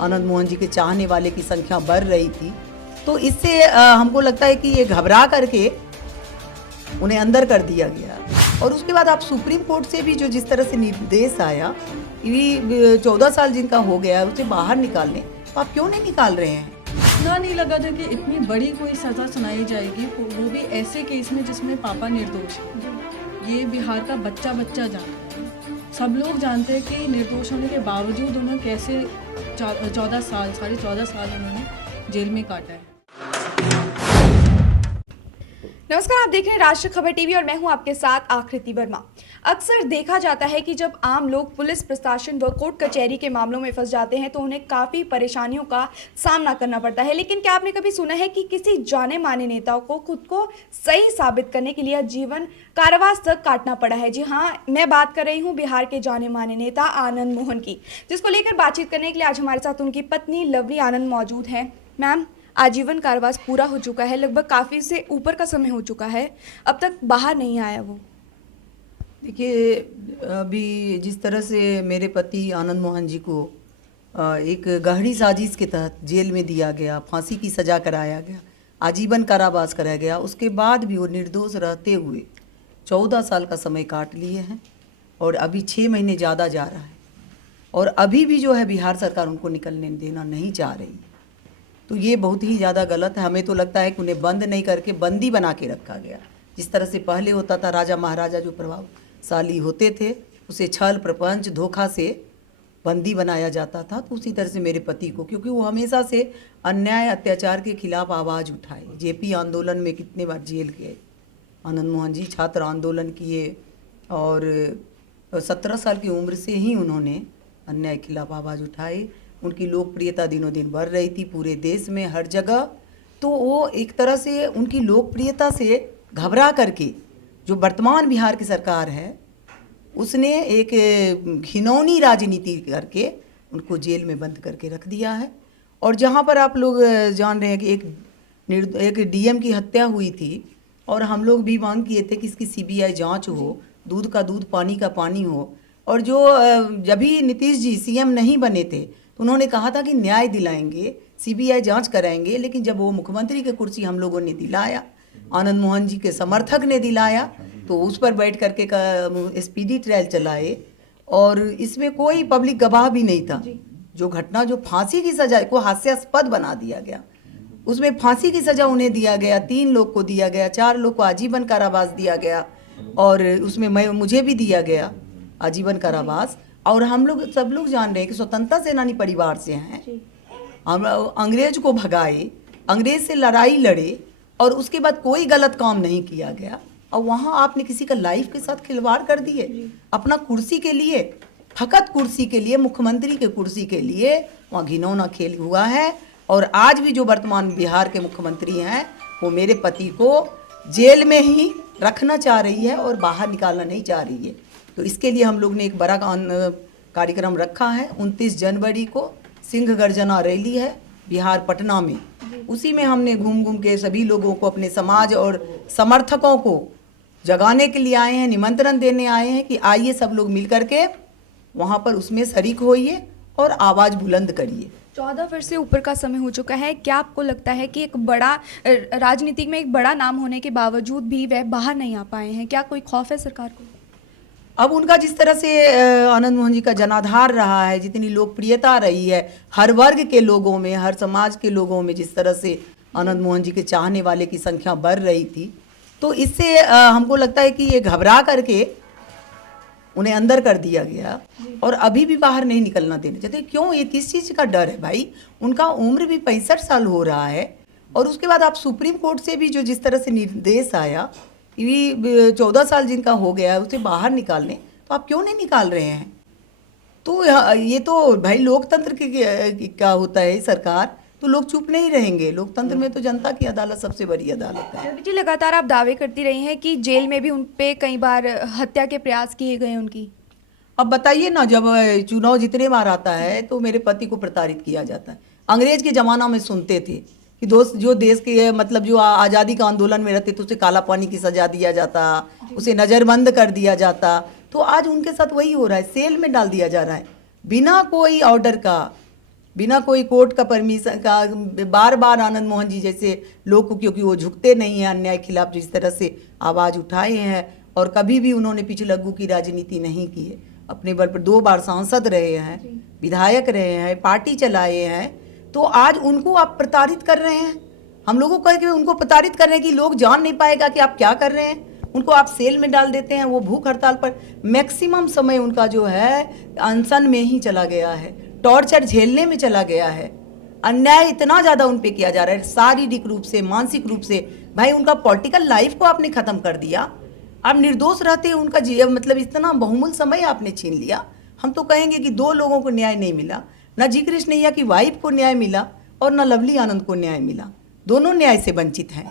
आनंद मोहन जी के चाहने वाले की संख्या बढ़ रही थी। तो इससे हमको लगता है कि ये घबरा करके उन्हें अंदर कर दिया गया। और उसके बाद आप सुप्रीम कोर्ट से भी जो जिस तरह से निर्देश आया कि 14 साल जिनका हो गया उसे बाहर निकालने, तो आप क्यों नहीं निकाल रहे हैं? इतना नहीं लगा था कि इतनी बड़ी कोई सज़ा सुनाई जाएगी, वो भी ऐसे केस में जिसमें पापा निर्दोष है। ये बिहार का बच्चा जानता है। सब लोग जानते हैं कि निर्दोष होने के बावजूद उन्होंने कैसे 14 साल, 14.5 साल उन्होंने जेल में काटा है। नमस्कार, आप देख रहे हैं राष्ट्रीय खबर टीवी और मैं हूं आपके साथ आकृति वर्मा। अक्सर देखा जाता है कि जब आम लोग पुलिस प्रशासन व कोर्ट कचहरी के मामलों में फंस जाते हैं तो उन्हें काफ़ी परेशानियों का सामना करना पड़ता है। लेकिन क्या आपने कभी सुना है कि किसी जाने माने नेता को खुद को सही साबित करने के लिए जीवन कारावास तक काटना पड़ा है? जी हाँ, मैं बात कर रही हूँ बिहार के जाने माने नेता आनंद मोहन की, जिसको लेकर बातचीत करने के लिए आज हमारे साथ उनकी पत्नी लवली आनंद मौजूद हैं। मैम, आजीवन कारावास पूरा हो चुका है, लगभग काफ़ी से ऊपर का समय हो चुका है, अब तक बाहर नहीं आया वो। देखिए, अभी जिस तरह से मेरे पति आनंद मोहन जी को एक गहरी साजिश के तहत जेल में दिया गया, फांसी की सज़ा कराया गया, आजीवन कारावास कराया गया, उसके बाद भी वो निर्दोष रहते हुए 14 साल का समय काट लिए हैं और अभी 6 महीने ज़्यादा जा रहा है और अभी भी जो है बिहार सरकार उनको निकलने देना नहीं चाह रही। तो ये बहुत ही ज़्यादा गलत है। हमें तो लगता है कि उन्हें बंद नहीं करके बंदी बना के रखा गया। जिस तरह से पहले होता था, राजा महाराजा जो प्रभावशाली होते थे उसे छल प्रपंच धोखा से बंदी बनाया जाता था, तो उसी तरह से मेरे पति को, क्योंकि वो हमेशा से अन्याय अत्याचार के खिलाफ आवाज़ उठाए। जेपी आंदोलन में कितने बार जेल गए आनंद मोहन जी, छात्र आंदोलन किए और 17 साल की उम्र से ही उन्होंने अन्याय के खिलाफ आवाज़ उठाई। उनकी लोकप्रियता दिनों दिन बढ़ रही थी पूरे देश में, हर जगह। तो वो एक तरह से उनकी लोकप्रियता से घबरा करके जो वर्तमान बिहार की सरकार है उसने एक घिनौनी राजनीति करके उनको जेल में बंद करके रख दिया है। और जहाँ पर आप लोग जान रहे हैं कि एक डीएम की हत्या हुई थी और हम लोग भी मांग किए थे कि इसकी सीबीआई जांच हो, दूध का दूध पानी का पानी हो। और जो जब भी नीतीश जी सीएम नहीं बने थे तो उन्होंने कहा था कि न्याय दिलाएंगे, सीबीआई जांच कराएंगे, लेकिन जब वो मुख्यमंत्री की कुर्सी हम लोगों ने दिलाया, आनंद मोहन जी के समर्थक ने दिलाया, तो उस पर बैठ करके स्पीडी ट्रायल चलाए और इसमें कोई पब्लिक गवाह भी नहीं था। जो घटना, जो फांसी की सजा को हास्यास्पद बना दिया गया, उसमें फांसी की सजा उन्हें दिया गया, 3 लोग को दिया गया, 4 लोग को आजीवन कारावास दिया गया और उसमें मुझे भी दिया गया आजीवन कारावास। और हम लोग सब लोग जान रहे हैं कि स्वतंत्रता सेनानी परिवार से हैं, हम अंग्रेज को भगाए, अंग्रेज से लड़ाई लड़े और उसके बाद कोई गलत काम नहीं किया गया। और वहाँ आपने किसी का लाइफ के साथ खिलवाड़ कर दिए अपना कुर्सी के लिए, फकत कुर्सी के लिए, मुख्यमंत्री के कुर्सी के लिए वहाँ घिनौना खेल हुआ है। और आज भी जो वर्तमान बिहार के मुख्यमंत्री हैं वो मेरे पति को जेल में ही रखना चाह रही है और बाहर निकालना नहीं चाह रही है। तो इसके लिए हम लोग ने एक बड़ा कार्यक्रम रखा है। 29 जनवरी को सिंह गर्जना रैली है बिहार पटना में, उसी में हमने घूम घूम के सभी लोगों को, अपने समाज और समर्थकों को जगाने के लिए आए हैं, निमंत्रण देने आए हैं कि आइए सब लोग मिल करके वहाँ पर उसमें शरीक होइए और आवाज़ बुलंद करिए। 14 वर्ष से ऊपर का समय हो चुका है। क्या आपको लगता है कि एक बड़ा राजनीति में एक बड़ा नाम होने के बावजूद भी वह बाहर नहीं आ पाए हैं? क्या कोई खौफ है सरकार को? अब उनका जिस तरह से आनंद मोहन जी का जनाधार रहा है, जितनी लोकप्रियता रही है हर वर्ग के लोगों में, हर समाज के लोगों में, जिस तरह से आनंद मोहन जी के चाहने वाले की संख्या बढ़ रही थी, तो इससे हमको लगता है कि ये घबरा करके उन्हें अंदर कर दिया गया और अभी भी बाहर नहीं निकलना देना चाहते। क्यों? ये किस चीज़ का डर है भाई? उनका उम्र भी 65 साल हो रहा है और उसके बाद आप सुप्रीम कोर्ट से भी जो जिस तरह से निर्देश आया कि 14 साल जिनका हो गया है उसे बाहर निकालने, तो आप क्यों नहीं निकाल रहे हैं? तो ये तो भाई लोकतंत्र का होता है सरकार, तो लोग चुप नहीं रहेंगे। लोकतंत्र में तो जनता की अदालत सबसे बड़ी अदालत है। जी, लगातार आप दावे करती रही हैं कि जेल में भी उन पे कई बार हत्या के प्रयास किए गए उनकी। अब बताइए ना, जब चुनाव जितने बार आता है तो मेरे पति को प्रताड़ित किया जाता है। अंग्रेज के ज़माना में सुनते थे कि दोस्त जो देश के मतलब जो आज़ादी का आंदोलन में रहते तो उसे काला पानी की सजा दिया जाता, उसे नज़रबंद कर दिया जाता। तो आज उनके साथ वही हो रहा है, सेल में डाल दिया जा रहा है बिना कोई ऑर्डर का, बिना कोई कोर्ट का परमिशन का बार बार आनंद मोहन जी जैसे लोग को, क्योंकि वो झुकते नहीं हैं अन्याय के खिलाफ, जिस तरह से आवाज़ उठाए हैं और कभी भी उन्होंने पिछलग्गू की राजनीति नहीं की है, अपने बल पर 2 बार सांसद रहे हैं, विधायक रहे हैं, पार्टी चलाए हैं, तो आज उनको आप प्रताड़ित कर रहे हैं। हम लोगों को कह के उनको प्रताड़ित कर रहे हैं कि लोग जान नहीं पाएगा कि आप क्या कर रहे हैं। उनको आप सेल में डाल देते हैं, वो भूख हड़ताल पर मैक्सिमम समय उनका जो है अनशन में ही चला गया है, टॉर्चर झेलने में चला गया है। अन्याय इतना ज़्यादा उन पे किया जा रहा है, शारीरिक रूप से, मानसिक रूप से। भाई उनका पॉलिटिकल लाइफ को आपने ख़त्म कर दिया। आप निर्दोष रहते उनका मतलब इतना बहुमूल्य समय आपने छीन लिया। हम तो कहेंगे कि 2 लोगों को न्याय नहीं मिला, ना जी कृष्णैया की वाइफ को न्याय मिला और ना लवली आनंद को न्याय मिला। दोनों न्याय से वंचित हैं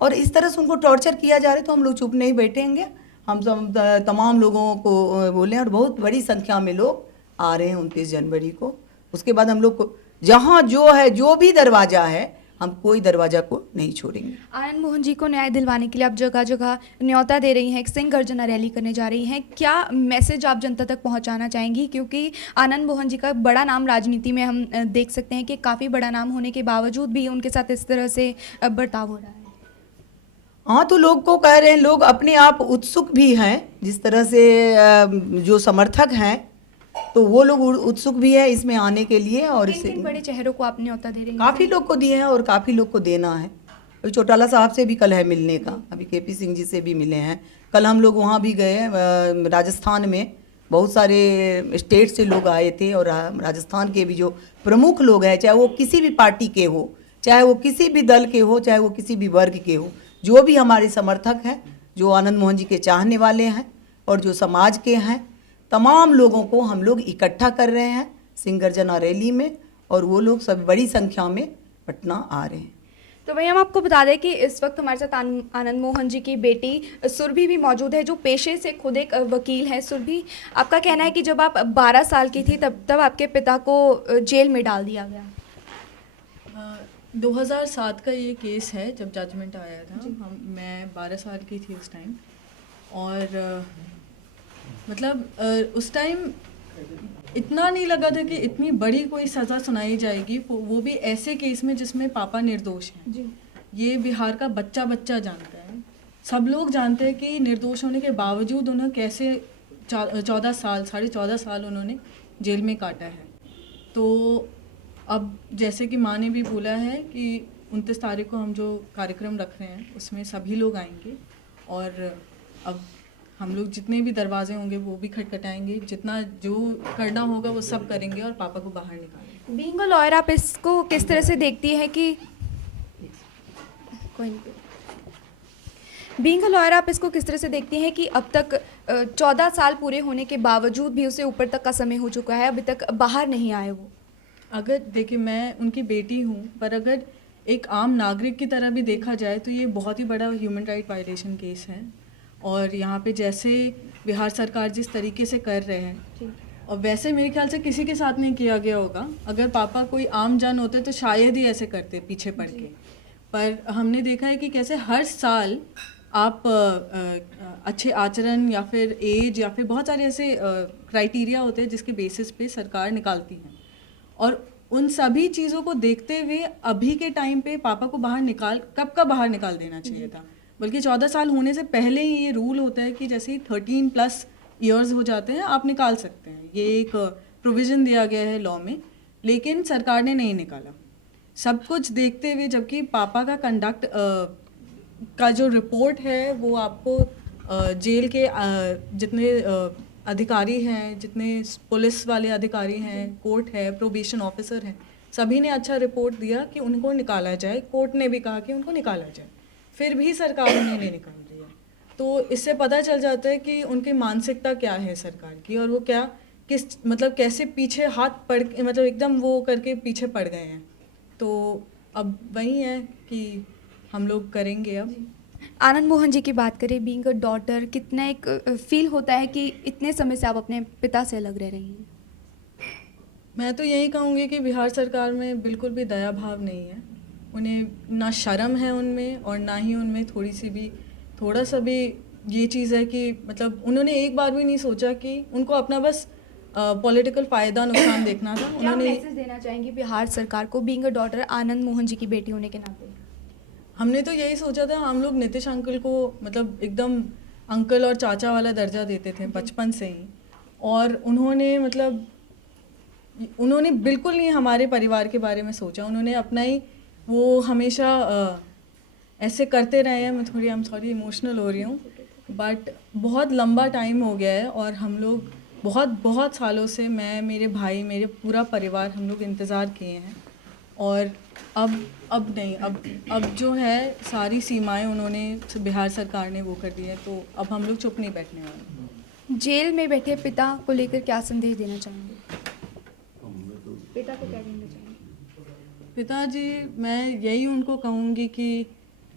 और इस तरह से उनको टॉर्चर किया जा रहा है, तो हम लोग चुप नहीं बैठेंगे। हम सब तमाम लोगों को बोले और बहुत बड़ी संख्या में लोग आ रहे हैं 29 जनवरी को। उसके बाद हम लोग को जहाँ जो है, जो भी दरवाज़ा है, हम कोई दरवाज़ा को नहीं छोड़ेंगे। आनंद मोहन जी को न्याय दिलवाने के लिए आप जगह जगह न्योता दे रही हैं, एक सिंह गर्जना रैली करने जा रही हैं। क्या मैसेज आप जनता तक पहुंचाना चाहेंगी? क्योंकि आनंद मोहन जी का बड़ा नाम राजनीति में हम देख सकते हैं कि काफ़ी बड़ा नाम होने के बावजूद भी उनके साथ इस तरह से बर्ताव हो रहा है। हाँ, तो लोग को कह रहे हैं, लोग अपने आप उत्सुक भी हैं, जिस तरह से जो समर्थक हैं तो वो लोग उत्सुक भी है इसमें आने के लिए। और किन किन बड़े चेहरों को आप न्योता दे रही हैं? काफ़ी लोग को दिए हैं और काफ़ी लोग को देना है। अभी चौटाला साहब से भी कल है मिलने का, अभी केपी सिंह जी से भी मिले हैं। कल हम लोग वहाँ भी गए, राजस्थान में बहुत सारे स्टेट से लोग आए थे और राजस्थान के भी जो प्रमुख लोग हैं, चाहे वो किसी भी पार्टी के हो, चाहे वो किसी भी दल के हो, चाहे वो किसी भी वर्ग के हो, जो भी हमारे समर्थक हैं, जो आनंद मोहन जी के चाहने वाले हैं और जो समाज के हैं, तमाम लोगों को हम लोग इकट्ठा कर रहे हैं सिंह गर्जना रैली में, और वो लोग सब बड़ी संख्या में पटना आ रहे हैं। तो भैया हम आपको बता दें कि इस वक्त हमारे साथ आनंद मोहन जी की बेटी सुरभि भी मौजूद है, जो पेशे से खुद एक वकील है। सुरभि, आपका कहना है कि जब आप 12 साल की थी तब आपके पिता को जेल में डाल दिया गया। 2007 का ये केस है जब जजमेंट आया था। मैं 12 साल की थी उस टाइम, और मतलब उस टाइम इतना नहीं लगा था कि इतनी बड़ी कोई सज़ा सुनाई जाएगी, वो भी ऐसे केस में जिसमें पापा निर्दोष हैं जी। ये बिहार का बच्चा बच्चा जानता है, सब लोग जानते हैं कि निर्दोष होने के बावजूद उन्हें कैसे 14 साल 14.5 साल उन्होंने जेल में काटा है। तो अब जैसे कि माँ ने भी बोला है कि 29 तारीख को हम जो कार्यक्रम रख रहे हैं उसमें सभी लोग आएंगे, और अब हम लोग जितने भी दरवाजे होंगे वो भी खटखटाएंगे, जितना जो करना होगा वो सब करेंगे और पापा को बाहर निकालेंगे। बीइंग अ लॉयर, आप इसको किस तरह से देखती है कि बीइंग अ लॉयर आप इसको किस तरह से देखती हैं कि अब तक 14 साल पूरे होने के बावजूद भी उसे ऊपर तक का समय हो चुका है, अभी तक बाहर नहीं आए वो? अगर देखिए, मैं उनकी बेटी हूँ, पर अगर एक आम नागरिक की तरह भी देखा जाए तो ये बहुत ही बड़ा ह्यूमन राइट वायलेशन केस है। और यहाँ पे जैसे बिहार सरकार जिस तरीके से कर रहे हैं, और वैसे मेरे ख्याल से किसी के साथ नहीं किया गया होगा। अगर पापा कोई आम जन होते तो शायद ही ऐसे करते पीछे पड़ के, पर हमने देखा है कि कैसे हर साल आप अच्छे आचरण या फिर एज या फिर बहुत सारे ऐसे क्राइटेरिया होते हैं जिसके बेसिस पे सरकार निकालती है, और उन सभी चीज़ों को देखते हुए अभी के टाइम पे पापा को कब का बाहर निकाल देना चाहिए था। बल्कि 14 साल होने से पहले ही ये रूल होता है कि जैसे ही 13+ ईयर्स हो जाते हैं आप निकाल सकते हैं। ये एक प्रोविज़न दिया गया है लॉ में, लेकिन सरकार ने नहीं निकाला, सब कुछ देखते हुए। जबकि पापा का कंडक्ट का जो रिपोर्ट है वो आपको जेल के जितने अधिकारी हैं, जितने पुलिस वाले अधिकारी हैं, कोर्ट है, प्रोबेशन ऑफिसर हैं, सभी ने अच्छा रिपोर्ट दिया कि उनको निकाला जाए। कोर्ट ने भी कहा कि उनको निकाला जाए, फिर भी सरकार उन्हें नहीं निकाल रही है। तो इससे पता चल जाता है कि उनकी मानसिकता क्या है सरकार की, और वो मतलब कैसे पीछे हाथ पड़ मतलब एकदम वो करके पीछे पड़ गए हैं। तो अब वही है कि हम लोग करेंगे। अब आनंद मोहन जी की बात करें, बीइंग अ डॉटर, कितना एक फील होता है कि इतने समय से आप अपने पिता से अलग रह रही हैं? मैं तो यही कहूँगी कि बिहार सरकार में बिल्कुल भी दया भाव नहीं है। उन्हें ना शर्म है उनमें, और ना ही उनमें थोड़ा सा भी ये चीज़ है कि मतलब उन्होंने एक बार भी नहीं सोचा कि उनको अपना बस पॉलिटिकल फ़ायदा नुकसान देखना था। क्या उन्होंने मैसेज देना चाहेंगी बिहार सरकार को, being a daughter Anand Mohan ji की बेटी होने के नाते? हमने तो यही सोचा था, हम लोग नीतीश अंकल को मतलब एकदम अंकल और चाचा वाला दर्जा देते थे बचपन से ही, और उन्होंने मतलब उन्होंने बिल्कुल नहीं हमारे परिवार के बारे में सोचा। उन्होंने अपना ही वो हमेशा ऐसे करते रहे हैं। मैं थोड़ी आई एम सॉरी इमोशनल हो रही हूँ, बट बहुत लंबा टाइम हो गया है और हम लोग बहुत सालों से, मैं, मेरे भाई, मेरे पूरा परिवार, हम लोग इंतज़ार किए हैं। और अब नहीं, अब जो है सारी सीमाएं उन्होंने, बिहार सरकार ने वो कर दी है, तो अब हम लोग चुप नहीं बैठने वाले। जेल में बैठे पिता को लेकर क्या संदेश देना चाहेंगे? पिता को क्या कहना चाहेंगे? पिताजी, मैं यही उनको कहूँगी कि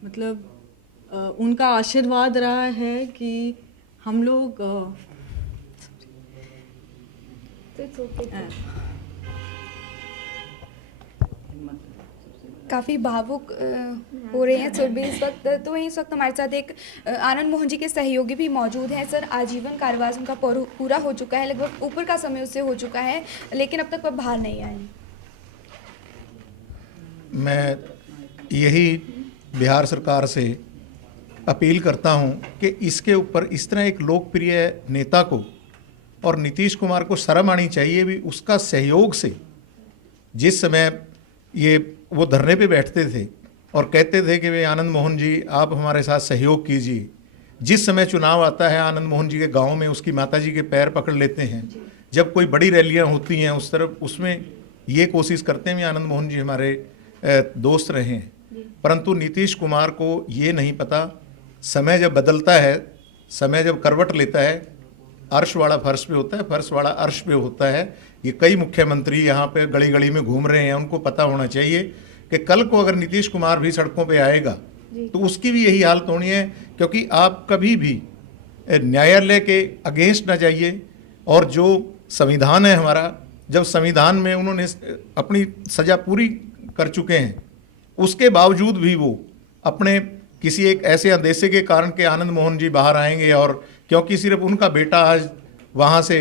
मतलब उनका आशीर्वाद रहा है कि हम लोग काफ़ी भावुक हो रहे हैं सुरभि इस वक्त। तो इस वक्त हमारे साथ एक आनंद मोहन जी के सहयोगी भी मौजूद हैं। सर, आजीवन कारावास उनका पूरा हो चुका है, लगभग ऊपर का समय उससे हो चुका है, लेकिन अब तक वह बाहर नहीं आए। मैं यही बिहार सरकार से अपील करता हूं कि इसके ऊपर इस तरह एक लोकप्रिय नेता को और नीतीश कुमार को शर्म आनी चाहिए भी, उसका सहयोग से जिस समय ये वो धरने पे बैठते थे और कहते थे कि वे आनंद मोहन जी आप हमारे साथ सहयोग कीजिए, जिस समय चुनाव आता है आनंद मोहन जी के गांव में उसकी माताजी के पैर पकड़ लेते हैं, जब कोई बड़ी रैलियां होती हैं उस तरफ उसमें ये कोशिश करते हैं कि आनंद मोहन जी हमारे दोस्त रहे हैं। परंतु नीतीश कुमार को ये नहीं पता, समय जब बदलता है, समय जब करवट लेता है, अर्श वाला फर्श पे होता है, फर्श वाला अर्श पे होता है। ये कई मुख्यमंत्री यहाँ पे गली गली में घूम रहे हैं, उनको पता होना चाहिए कि कल को अगर नीतीश कुमार भी सड़कों पे आएगा तो उसकी भी यही हालत होनी है, क्योंकि आप कभी भी न्यायालय के अगेंस्ट ना जाइए। और जो संविधान है हमारा, जब संविधान में उन्होंने अपनी सज़ा पूरी कर चुके हैं, उसके बावजूद भी वो अपने किसी एक ऐसे अंदेशे के कारण के आनंद मोहन जी बाहर आएंगे, और क्योंकि सिर्फ उनका बेटा आज वहाँ से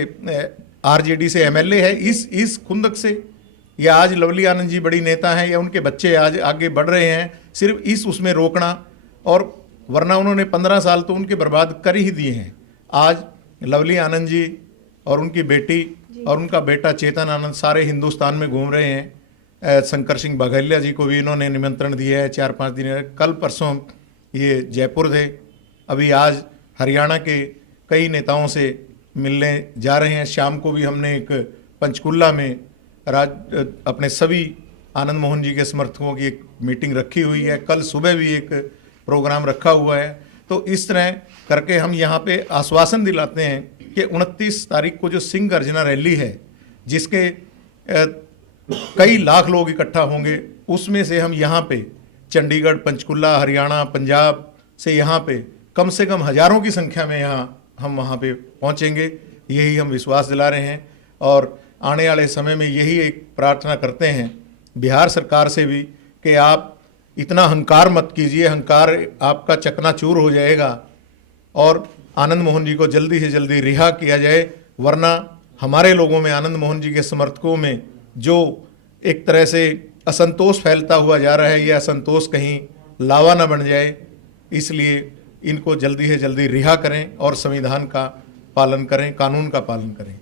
आरजेडी से एमएलए है, इस खुंदक से, या आज लवली आनंद जी बड़ी नेता हैं, या उनके बच्चे आज आगे बढ़ रहे हैं, सिर्फ इस उसमें रोकना, और वरना उन्होंने 15 साल तो उनके बर्बाद कर ही दिए हैं। आज लवली आनंद जी और उनकी बेटी और उनका बेटा चेतन आनंद सारे हिंदुस्तान में घूम रहे हैं। शंकर सिंह बाघेलिया जी को भी इन्होंने निमंत्रण दिया है, 4-5 दिन, कल परसों ये जयपुर थे, अभी आज हरियाणा के कई नेताओं से मिलने जा रहे हैं। शाम को भी हमने एक पंचकुला में अपने सभी आनंद मोहन जी के समर्थकों की एक मीटिंग रखी हुई है, कल सुबह भी एक प्रोग्राम रखा हुआ है। तो इस तरह करके हम यहाँ पे आश्वासन दिलाते हैं कि 29 तारीख को जो सिंह गर्जना रैली है, जिसके कई लाख लोग इकट्ठा होंगे, उसमें से हम यहाँ पे चंडीगढ़, पंचकुला, हरियाणा, पंजाब से यहाँ पे कम से कम हज़ारों की संख्या में हम वहाँ पे पहुँचेंगे, यही हम विश्वास दिला रहे हैं। और आने वाले समय में यही एक प्रार्थना करते हैं बिहार सरकार से भी कि आप इतना अहंकार मत कीजिए, अहंकार आपका चकनाचूर हो जाएगा और आनंद मोहन जी को जल्दी से जल्दी रिहा किया जाए, वरना हमारे लोगों में, आनंद मोहन जी के समर्थकों में जो एक तरह से असंतोष फैलता हुआ जा रहा है, यह असंतोष कहीं लावा न बन जाए, इसलिए इनको जल्दी से जल्दी रिहा करें और संविधान का पालन करें, कानून का पालन करें।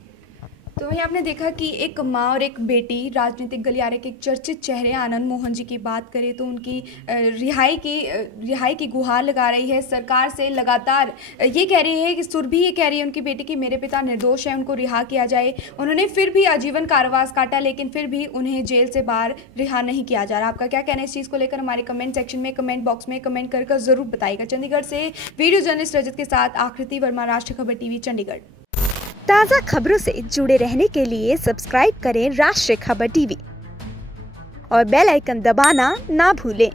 तो वहीं आपने देखा कि एक माँ और एक बेटी राजनीतिक गलियारे के एक चर्चित चेहरे आनंद मोहन जी की बात करें तो उनकी रिहाई की गुहार लगा रही है सरकार से। लगातार ये कह रही है कि सुरभि ये कह रही है उनकी बेटी कि मेरे पिता निर्दोष हैं, उनको रिहा किया जाए। उन्होंने फिर भी आजीवन कारावास काटा, लेकिन फिर भी उन्हें जेल से बाहर रिहा नहीं किया जा रहा। आपका क्या कहना है इस चीज़ को लेकर? हमारे कमेंट सेक्शन में, कमेंट बॉक्स में कमेंट कर ज़रूर बताइएगा। चंडीगढ़ से वीडियो जर्नलिस्ट रजत के साथ आकृति वर्मा, राष्ट्र खबर टीवी, चंडीगढ़। ताज़ा खबरों से जुड़े रहने के लिए सब्सक्राइब करें राष्ट्रीय खबर टीवी और बेल आइकन दबाना ना भूलें।